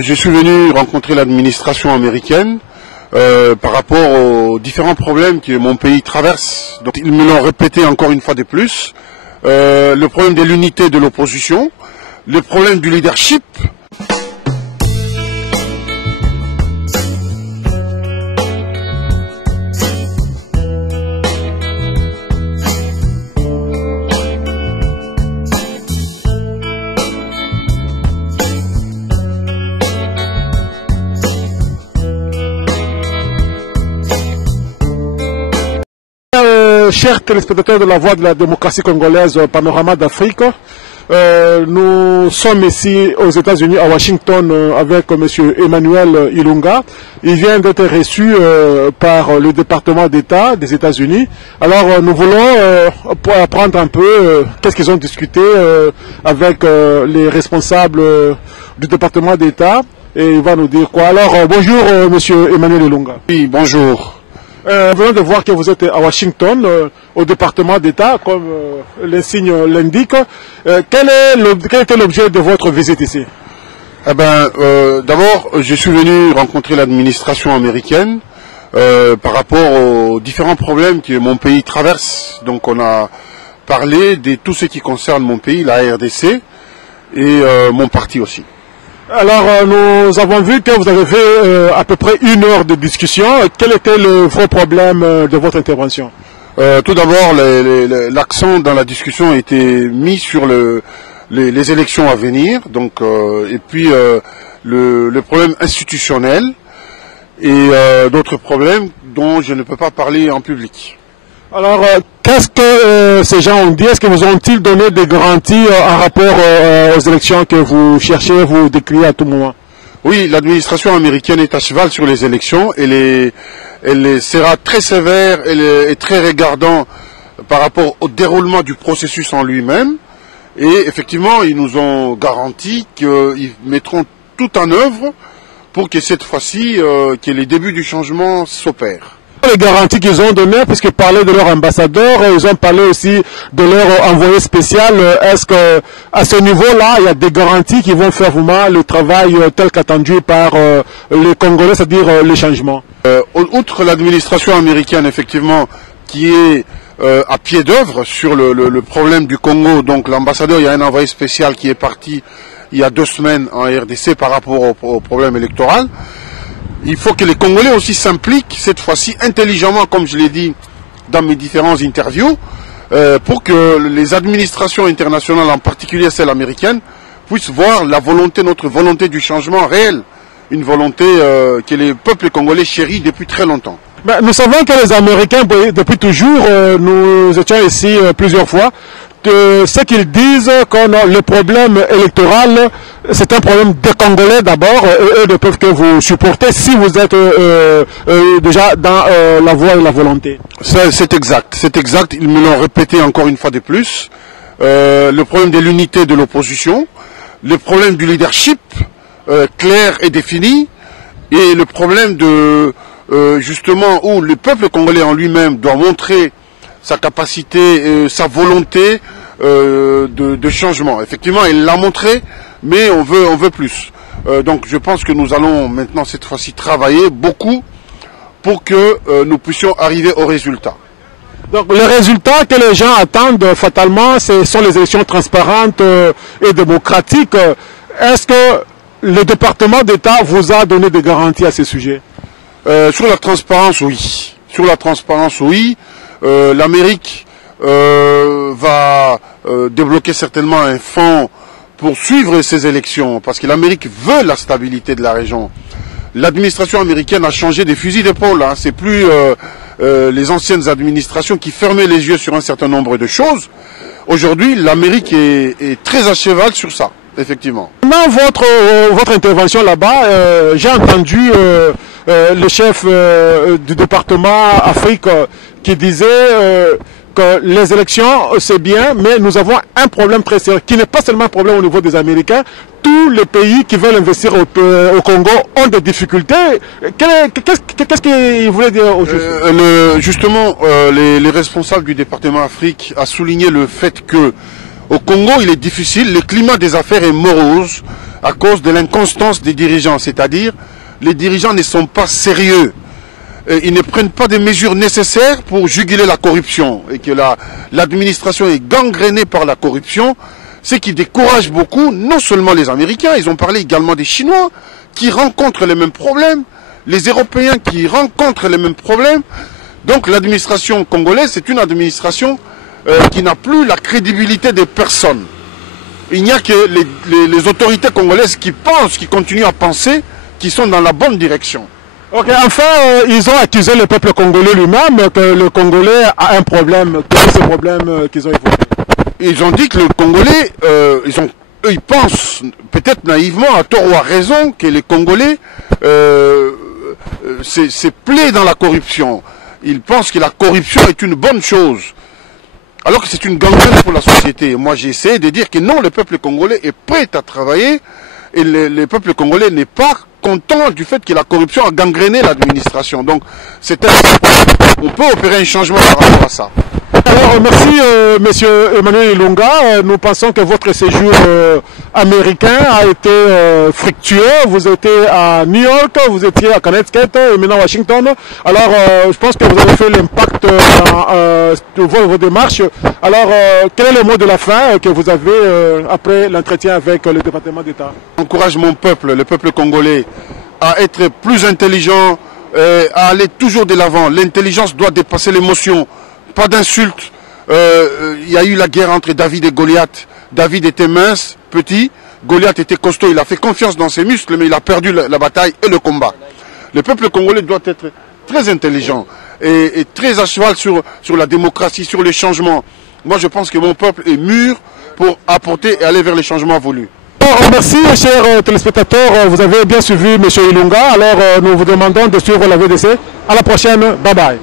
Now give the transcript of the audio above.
Je suis venu rencontrer l'administration américaine par rapport aux différents problèmes que mon pays traverse. Donc, ils me l'ont répété encore une fois de plus. Le problème de l'unité de l'opposition, le problème du leadership. Chers téléspectateurs de la Voix de la démocratie congolaise, Panorama d'Afrique, nous sommes ici aux États-Unis, à Washington, avec M. Emmanuel Ilunga. Il vient d'être reçu par le département d'État des États-Unis. Alors nous voulons apprendre un peu qu'est-ce qu'ils ont discuté avec les responsables du département d'État, et il va nous dire quoi. Alors bonjour M. Emmanuel Ilunga. Oui, bonjour. Nous venons de voir que vous êtes à Washington, au département d'État, comme les signes l'indiquent. Quel était l'objet de votre visite ici? D'abord, je suis venu rencontrer l'administration américaine par rapport aux différents problèmes que mon pays traverse. Donc on a parlé de tout ce qui concerne mon pays, la RDC, et mon parti aussi. Alors, nous avons vu que vous avez fait à peu près 1 heure de discussion. Quel était le vrai problème de votre intervention? Tout d'abord, l'accent dans la discussion a été mis sur les élections à venir, donc, et puis le problème institutionnel et d'autres problèmes dont je ne peux pas parler en public. Alors, qu'est-ce que ces gens ont dit? Est-ce que vous ont-ils donné des garanties en rapport aux élections que vous cherchez, vous décrivez à tout moment? Oui, l'administration américaine est à cheval sur les élections. Elle sera très sévère et très regardant par rapport au déroulement du processus en lui-même. Et effectivement, ils nous ont garanti qu'ils mettront tout en œuvre pour que cette fois-ci, que les débuts du changement s'opèrent. Les garanties qu'ils ont données, puisqu'ils parlaient de leur ambassadeur, ils ont parlé aussi de leur envoyé spécial. Est-ce que à ce niveau-là, il y a des garanties qui vont faire vraiment le travail tel qu'attendu par les Congolais, c'est-à-dire les changements? Outre l'administration américaine, effectivement, qui est à pied d'œuvre sur le problème du Congo, donc l'ambassadeur, il y a un envoyé spécial qui est parti il y a 2 semaines en RDC par rapport au problème électoral. Il faut que les Congolais aussi s'impliquent, cette fois-ci intelligemment, comme je l'ai dit dans mes différentes interviews, pour que les administrations internationales, en particulier celles américaines, puissent voir notre volonté du changement réel. Une volonté que les peuples congolais chérissent depuis très longtemps. Nous savons que les Américains, depuis toujours, nous étions ici plusieurs fois, ce qu'ils disent que le problème électoral, c'est un problème des Congolais d'abord, et eux ne peuvent que vous supporter si vous êtes déjà dans la voie et la volonté. C'est exact, c'est exact. Ils me l'ont répété encore une fois de plus. Le problème de l'unité de l'opposition, le problème du leadership clair et défini, et le problème de justement où le peuple congolais en lui-même doit montrer sa capacité, sa volonté de changement. Effectivement, il l'a montré, mais on veut plus. Donc je pense que nous allons maintenant cette fois-ci travailler beaucoup pour que nous puissions arriver au résultat. Donc le résultat que les gens attendent fatalement, ce sont les élections transparentes et démocratiques. Est-ce que le département d'État vous a donné des garanties à ce sujet? Sur la transparence, oui. Sur la transparence, oui. L'Amérique va débloquer certainement un fonds pour suivre ces élections, parce que l'Amérique veut la stabilité de la région. L'administration américaine a changé des fusils d'épaule. Hein. C'est plus les anciennes administrations qui fermaient les yeux sur un certain nombre de choses. Aujourd'hui, l'Amérique est très à cheval sur ça, effectivement. Dans votre intervention là-bas, j'ai entendu le chef du département Afrique qui disait que les élections, c'est bien, mais nous avons un problème très sérieux, qui n'est pas seulement un problème au niveau des Américains. Tous les pays qui veulent investir au Congo ont des difficultés. Qu'est-ce qu'il voulait dire au juste? Justement, les responsables du département Afrique ont souligné le fait que au Congo, il est difficile, le climat des affaires est morose, à cause de l'inconstance des dirigeants, c'est-à-dire les dirigeants ne sont pas sérieux. Ils ne prennent pas des mesures nécessaires pour juguler la corruption et que l'administration est gangrénée par la corruption, ce qui décourage beaucoup, non seulement les Américains, ils ont parlé également des Chinois qui rencontrent les mêmes problèmes, les Européens qui rencontrent les mêmes problèmes. Donc l'administration congolaise, c'est une administration qui n'a plus la crédibilité des personnes. Il n'y a que les autorités congolaises qui pensent, qui continuent à penser, qui sont dans la bonne direction. Ok, enfin, ils ont accusé le peuple congolais lui-même que le Congolais a un problème. Quel est ce problème qu'ils ont évoqué? Ils ont dit que le Congolais, ils pensent, peut-être naïvement, à tort ou à raison, que les Congolais c'est plaît dans la corruption. Ils pensent que la corruption est une bonne chose, alors que c'est une gangrène pour la société. Moi, j'essaie de dire que non, le peuple congolais est prêt à travailler et le peuple congolais n'est pas content du fait que la corruption a gangréné l'administration. Donc, c'est on peut opérer un changement par rapport à ça. Alors, merci Monsieur Emmanuel Ilunga. Nous pensons que votre séjour américain a été fructueux. Vous étiez à New York, vous étiez à Connecticut et maintenant à Washington. Alors, je pense que vous avez fait l'impact de vos démarches. Alors, quel est le mot de la fin que vous avez après l'entretien avec le département d'État? J'encourage mon peuple, le peuple congolais, à être plus intelligent, à aller toujours de l'avant. L'intelligence doit dépasser l'émotion. Pas d'insultes. Il y a eu la guerre entre David et Goliath. David était mince, petit. Goliath était costaud. Il a fait confiance dans ses muscles, mais il a perdu la bataille et le combat. Le peuple congolais doit être très intelligent et très à cheval sur la démocratie, sur les changements. Moi, je pense que mon peuple est mûr pour apporter et aller vers les changements voulus. Alors, merci, chers téléspectateurs. Vous avez bien suivi M. Ilunga. Alors, nous vous demandons de suivre la VDC. À la prochaine. Bye bye.